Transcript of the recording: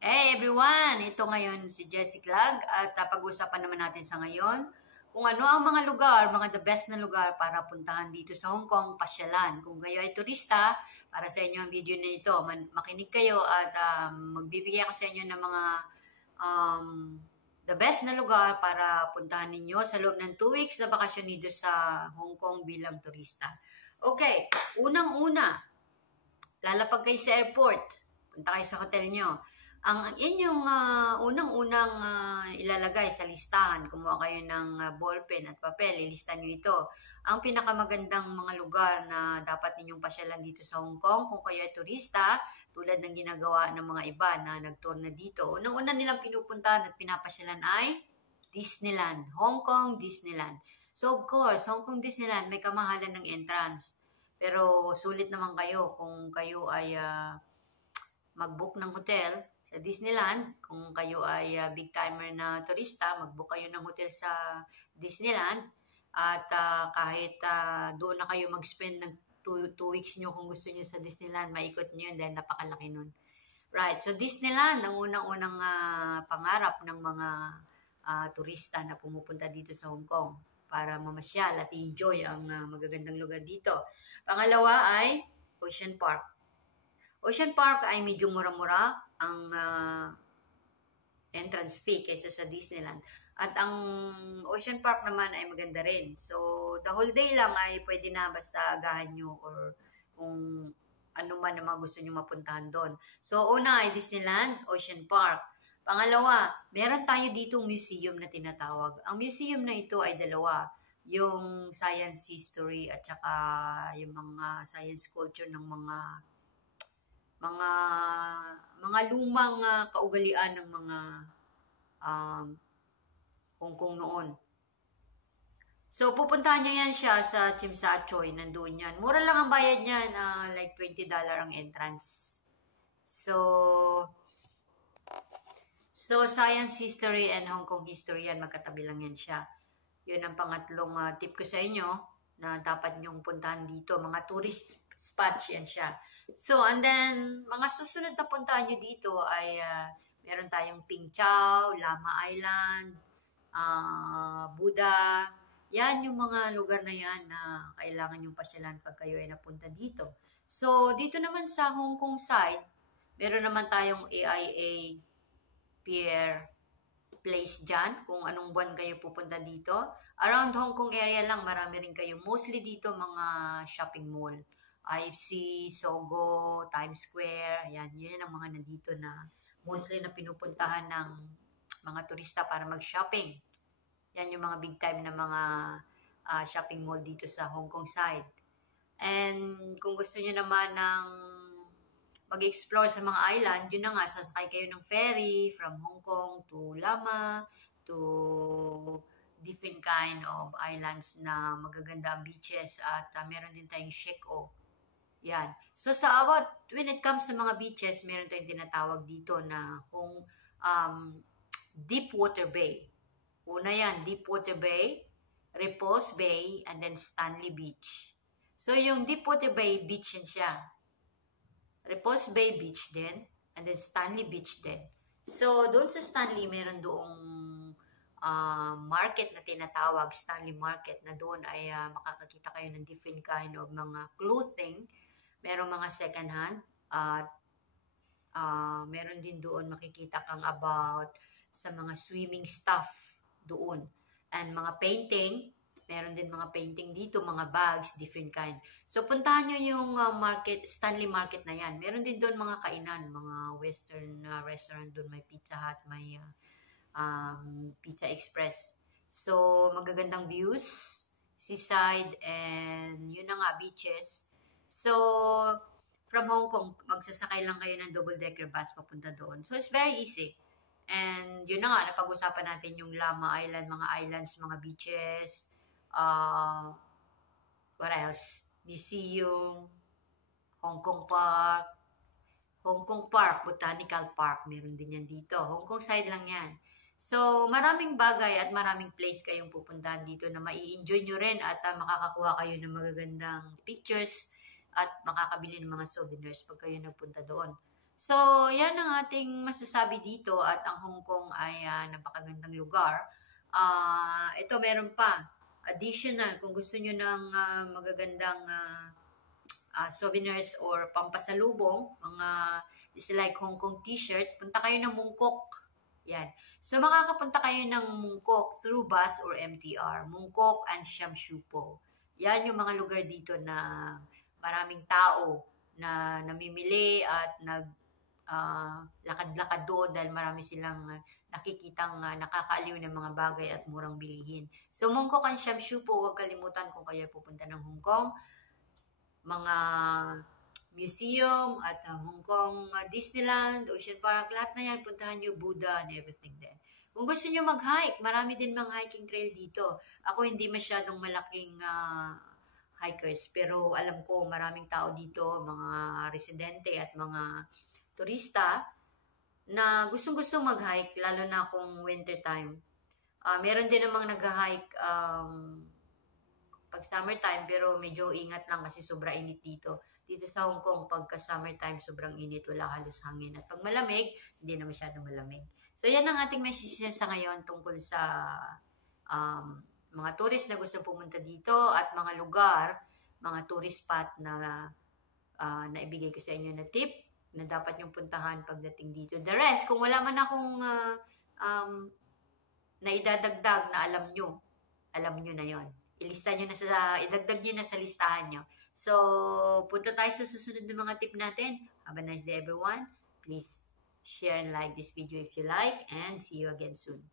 Hey everyone! Ito ngayon si Jessie Clag at pag-usapan naman natin sa ngayon kung ano ang mga lugar, mga the best na lugar para puntahan dito sa Hong Kong, pasyalan. Kung kayo ay turista, para sa inyo ang video na ito, makinig kayo at magbibigay ako sa inyo ng mga um, the best na lugar para puntahan ninyo sa loob ng 2 weeks na bakasyon dito sa Hong Kong bilang turista. Okay, unang-una, lalapag kayo sa airport, punta kayo sa hotel nyo. Ang inyong unang-unang ilalagay sa listahan, kumuha kayo ng ballpen at papel, ilista nyo ito. Ang pinakamagandang mga lugar na dapat ninyong pasyalan dito sa Hong Kong, kung kayo ay turista, tulad ng ginagawa ng mga iba na nag-tour na dito. Unang-una nilang pinupuntahan at pinapasyalan ay Disneyland, Hong Kong Disneyland. So of course, Hong Kong Disneyland may kamahalan ng entrance. Pero sulit naman kayo kung kayo ay mag-book ng hotel sa Disneyland. Kung kayo ay big timer na turista, mag-book kayo ng hotel sa Disneyland. At kahit doon na kayo mag-spend ng 2 weeks nyo kung gusto nyo sa Disneyland, maikot nyo yun dahil napakalaki nun. Right, so Disneyland, ang unang-unang pangarap ng mga turista na pumupunta dito sa Hong Kong para mamasyal at enjoy ang magagandang lugar dito. Pangalawa ay Ocean Park. Ocean Park ay medyo mura-mura ang entrance fee kaysa sa Disneyland. At ang Ocean Park naman ay maganda rin. So, the whole day lang ay pwede na basta agahan nyo or kung ano man ang mga gusto nyo mapuntahan doon. So, una ay Disneyland, Ocean Park. Pangalawa, meron tayo ditong museum na tinatawag. Ang museum na ito ay dalawa. Yung science history at saka yung mga science culture ng mga lumang kaugalian ng mga Hong Kong noon. So, pupuntahan nyo yan siya sa Tsim Sha Tsui. Nandoon yan. Mura lang ang bayad niyan. Like $20 ang entrance. So, science history and Hong Kong history yan. Magkatabi lang yan siya. Yun ang pangatlong tip ko sa inyo na dapat nyong puntahan dito. Mga tourist spots yan siya. So, and then, mga susunod na puntahan nyo dito ay meron tayong Ping Chau, Lama Island, Buddha. Yan yung mga lugar na yan na kailangan yung pasyalan pag kayo ay napunta dito. So, dito naman sa Hong Kong side, meron naman tayong AIA Pier Place dyan, kung anong buwan kayo pupunta dito. Around Hong Kong area lang, marami rin kayo. Mostly dito mga shopping mall. IFC, Sogo, Times Square, yan ang mga nandito na mostly na pinupuntahan ng mga turista para mag-shopping. Yan yung mga big time na mga shopping mall dito sa Hong Kong side. And kung gusto nyo naman ng mag-explore sa mga island, yun na nga, sasakay kayo ng ferry from Hong Kong to Lama, to different kind of islands na magaganda ang beaches at meron din tayong Shek-O. Yan. So, when it comes sa mga beaches, meron tayong tinatawag dito na kung Deepwater Bay. Una yan, Deepwater Bay, Repulse Bay, and then Stanley Beach. So, yung Deepwater Bay, beach yan siya. Repulse Bay Beach din, and then Stanley Beach din. So, doon sa Stanley, meron doong market na tinatawag, Stanley Market, na doon ay makakakita kayo ng different kind of mga clothing. Meron mga second hand, at meron din doon makikita kang about sa mga swimming stuff doon. And mga painting, meron din mga painting dito, mga bags, different kind. So, puntahan nyo yung market, Stanley Market na yan. Meron din doon mga kainan, mga western restaurant doon. May Pizza Hut, may Pizza Express. So, magagandang views, seaside, and yun na nga, beaches. So, from Hong Kong, magsasakay lang kayo ng double-decker bus papunta doon. So, it's very easy. And yun na nga, napag-usapan natin yung Lama Island, mga islands, mga beaches, what else? Museum, Hong Kong Park, Botanical Park, meron din yan dito. Hong Kong side lang yan. So, maraming bagay at maraming place kayong pupuntahan dito na mai-enjoy nyo rin at makakakuha kayo ng magagandang pictures at makakabili ng mga souvenirs pag kayo nagpunta doon. So, yan ang ating masasabi dito at ang Hong Kong ay napakagandang lugar. Ito meron pa, additional, kung gusto nyo ng magagandang souvenirs or pampasalubong, mga is like Hong Kong t-shirt, punta kayo ng Mungkok. Yan. So, makakapunta kayo ng Mungkok through bus or MTR. Mungkok and Siamshupo. Yan yung mga lugar dito na maraming tao na namimili at lakad-lakad doon dahil marami silang nakikitang nakakaaliw ng mga bagay at murang bilihin. So, Mungkok and Siamshupo, huwag kalimutan kung kayo pupunta ng Hong Kong. Mga museum at Hong Kong Disneyland, Ocean Park, lahat na yan, puntahan nyo, Buddha and everything din. Kung gusto nyo mag-hike, marami din mga hiking trail dito. Ako hindi masyadong malaking hikers, pero alam ko maraming tao dito, mga residente at mga turista na gustong-gustong mag-hike, lalo na kung winter time. Meron din namang nag-hike pag summertime, pero medyo ingat lang kasi sobra init dito. Dito sa Hong Kong, pagka summertime, sobrang init, wala halos hangin. At pag malamig, hindi na masyadong malamig. So, yan ang ating message sa ngayon tungkol sa mga tourist na gusto pumunta dito at mga lugar, mga tourist spot na naibigay ko sa inyo na tip na dapat yung puntahan pagdating dito. The rest, kung wala man akong naidadagdag na alam nyo na yon. Idagdag nyo na sa listahan nyo. So, punta tayo sa susunod na mga tip natin. Have a nice day, everyone. Please share and like this video if you like, and see you again soon.